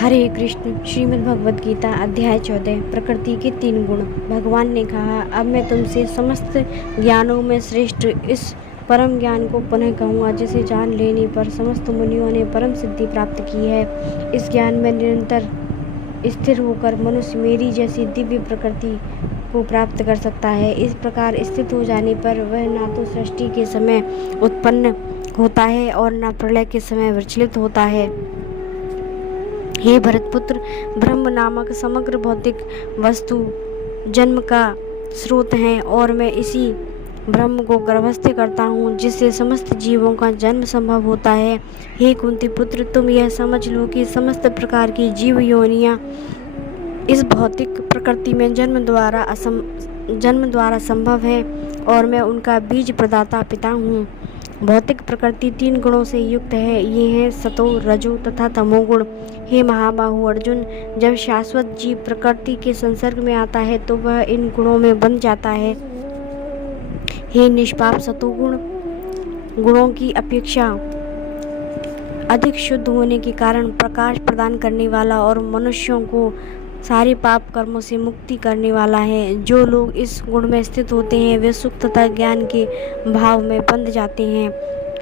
हरे कृष्ण। श्रीमद् भगवद गीता अध्याय 14 प्रकृति के 3 गुण। भगवान ने कहा, अब मैं तुमसे समस्त ज्ञानों में श्रेष्ठ इस परम ज्ञान को पुनः कहूँगा, जिसे जान लेने पर समस्त मुनियों ने परम सिद्धि प्राप्त की है। इस ज्ञान में निरंतर स्थिर होकर मनुष्य मेरी जैसी दिव्य प्रकृति को प्राप्त कर सकता है। इस प्रकार स्थित हो जाने पर वह ना तो सृष्टि के समय उत्पन्न होता है और न प्रलय के समय विचलित होता है। हे भरतपुत्र, ब्रह्म नामक समग्र भौतिक वस्तु जन्म का स्रोत है और मैं इसी ब्रह्म को गर्भस्थ करता हूँ, जिससे समस्त जीवों का जन्म संभव होता है। हे कुंती पुत्र, तुम यह समझ लो कि समस्त प्रकार की जीव योनियाँ इस भौतिक प्रकृति में जन्म द्वारा संभव है और मैं उनका बीज प्रदाता पिता हूँ। भौतिक प्रकृति 3 गुणों से युक्त है। ये हैं सतो, रजो तथा तमोगुण। हे महाबाहु अर्जुन, जब शाश्वत जीव प्रकृति के संसर्ग में आता है तो वह इन गुणों में बंध जाता है। हे निष्पाप, सतोगुण गुणों की अपेक्षा अधिक शुद्ध होने के कारण प्रकाश प्रदान करने वाला और मनुष्यों को सारे पाप कर्मों से मुक्ति करने वाला है। जो लोग इस गुण में स्थित होते हैं वे सुख तथा ज्ञान के भाव में बंध जाते हैं।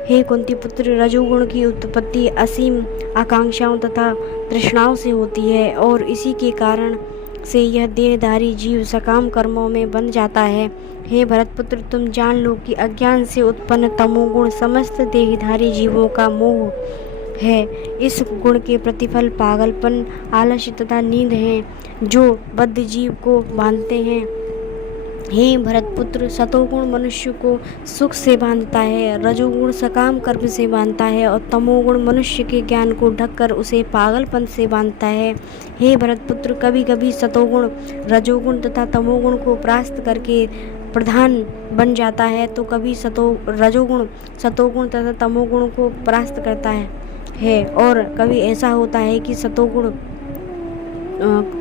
हे कुंती पुत्र, रजोगुण की उत्पत्ति असीम आकांक्षाओं तथा तृष्णाओं से होती है और इसी के कारण से यह देहधारी जीव सकाम कर्मों में बंध जाता है। हे भरतपुत्र, तुम जान लो कि अज्ञान से उत्पन्न तमोगुण समस्त देहधारी जीवों का मोह है। इस गुण के प्रतिफल पागलपन, आलस्य तथा नींद हैं, जो बद्ध जीव को बांधते हैं। हे भरतपुत्र, सतोगुण मनुष्य को सुख से बांधता है, रजोगुण सकाम कर्म से बांधता है और तमोगुण मनुष्य के ज्ञान को ढककर उसे पागलपन से बांधता है। हे भरतपुत्र, कभी कभी सतोगुण रजोगुण तथा तमोगुण को परास्त करके प्रधान बन जाता है तो कभी रजोगुण सतोगुण तथा तमोगुण को परास्त करता है और कभी ऐसा होता है कि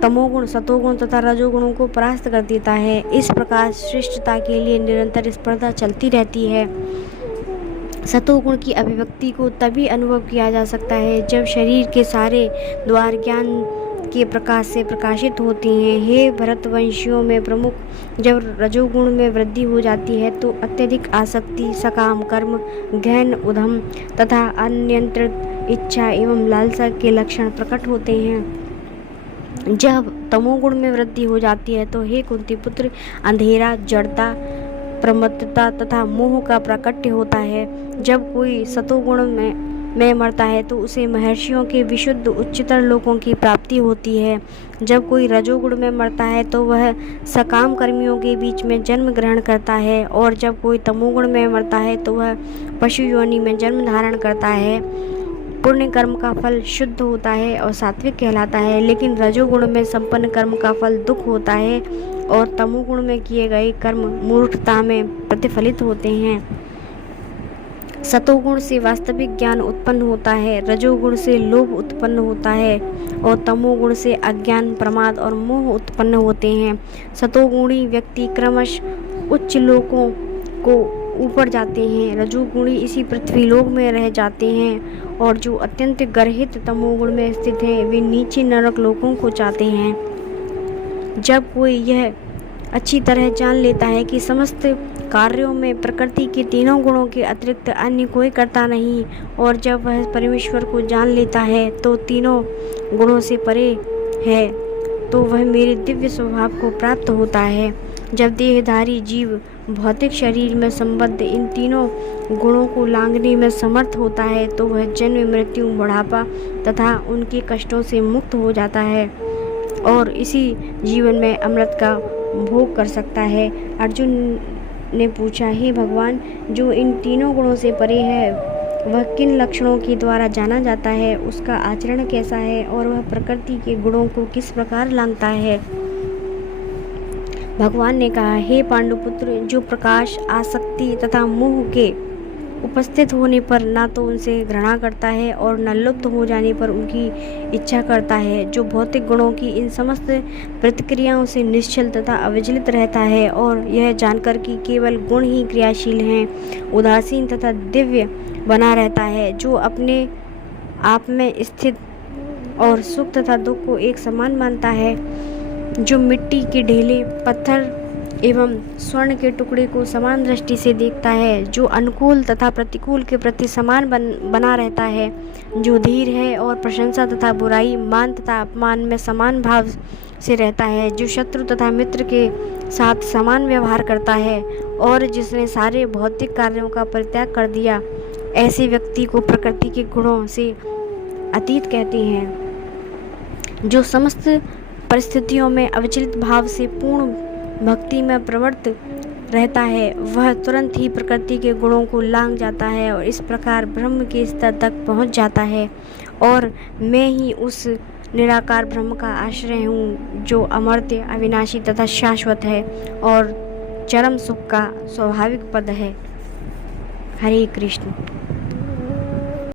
तमोगुण सतोगुण तथा रजोगुणों को परास्त कर देता है। इस प्रकार श्रेष्ठता के लिए निरंतर स्पर्धा चलती रहती है। सतोगुण की अभिव्यक्ति को तभी अनुभव किया जा सकता है जब शरीर के सारे द्वार ज्ञान के प्रकाश से प्रकाशित होती हैं। हे भरतवंशियों में प्रमुख, जब रजोगुण में वृद्धि हो जाती है तो अत्यधिक आसक्ति, सकाम कर्म, गहन उद्यम तथा अनियंत्रित इच्छा एवं लालसा के लक्षण प्रकट होते हैं। जब तमोगुण में वृद्धि हो जाती है तो हे कुंती पुत्र, अंधेरा, जड़ता, प्रमत्तता तथा मोह का प्राकट्य होता है। जब कोई सतोगुण में मरता है तो उसे महर्षियों के विशुद्ध उच्चतर लोकों की प्राप्ति होती है। जब कोई रजोगुण में मरता है तो वह सकाम कर्मियों के बीच में जन्म ग्रहण करता है और जब कोई तमोगुण में मरता है तो वह पशु योनि में जन्म धारण करता है। पुण्य कर्म का फल शुद्ध होता है और सात्विक कहलाता है, लेकिन रजोगुण में संपन्न कर्म का फल दुख होता है और तमोगुण में किए गए कर्म मूर्खता में प्रतिफलित होते हैं। सतोगुण से वास्तविक ज्ञान उत्पन्न होता है, रजोगुण से लोभ उत्पन्न होता है और तमोगुण से अज्ञान, प्रमाद और मोह उत्पन्न होते हैं। सतोगुणी व्यक्ति क्रमशः उच्च लोकों को ऊपर जाते हैं, रजोगुणी इसी पृथ्वीलोक में रह जाते हैं और जो अत्यंत गर्हित तमोगुण में स्थित हैं वे नीचे नरक लोकों को जाते हैं। जब कोई यह अच्छी तरह जान लेता है कि समस्त कार्यों में प्रकृति के 3 गुणों के अतिरिक्त अन्य कोई करता नहीं और जब वह परमेश्वर को जान लेता है तो 3 गुणों से परे है तो वह मेरे दिव्य स्वभाव को प्राप्त होता है। जब देहधारी जीव भौतिक शरीर में संबद्ध इन 3 गुणों को लांघने में समर्थ होता है तो वह जन्म, मृत्यु, बुढ़ापा तथा उनके कष्टों से मुक्त हो जाता है और इसी जीवन में अमृत का भोग कर सकता है। अर्जुन ने पूछा, हे भगवान, जो इन 3 गुणों से परे है वह किन लक्षणों के द्वारा जाना जाता है, उसका आचरण कैसा है और वह प्रकृति के गुणों को किस प्रकार लांघता है? भगवान ने कहा, हे पांडुपुत्र, जो प्रकाश, आसक्ति तथा मोह के उपस्थित होने पर ना तो उनसे घृणा करता है और न लुप्त हो जाने पर उनकी इच्छा करता है, जो भौतिक गुणों की इन समस्त प्रतिक्रियाओं से निश्चल तथा अविचलित रहता है और यह जानकर कि केवल गुण ही क्रियाशील हैं, उदासीन तथा दिव्य बना रहता है, जो अपने आप में स्थित और सुख तथा दुख को एक समान मानता है, जो मिट्टी के ढेले, पत्थर एवं स्वर्ण के टुकड़े को समान दृष्टि से देखता है, जो अनुकूल तथा प्रतिकूल के प्रति समान बना रहता है, जो धीर है और प्रशंसा तथा बुराई, मान तथा अपमान में समान भाव से रहता है, जो शत्रु तथा मित्र के साथ समान व्यवहार करता है और जिसने सारे भौतिक कार्यों का परित्याग कर दिया, ऐसे व्यक्ति को प्रकृति के गुणों से अतीत कहते हैं। जो समस्त परिस्थितियों में अविचलित भाव से पूर्ण भक्ति में प्रवृत्त रहता है, वह तुरंत ही प्रकृति के गुणों को लांघ जाता है और इस प्रकार ब्रह्म के स्तर तक पहुंच जाता है। और मैं ही उस निराकार ब्रह्म का आश्रय हूँ, जो अमर्त्य, अविनाशी तथा शाश्वत है और चरम सुख का स्वाभाविक पद है। हरे कृष्ण।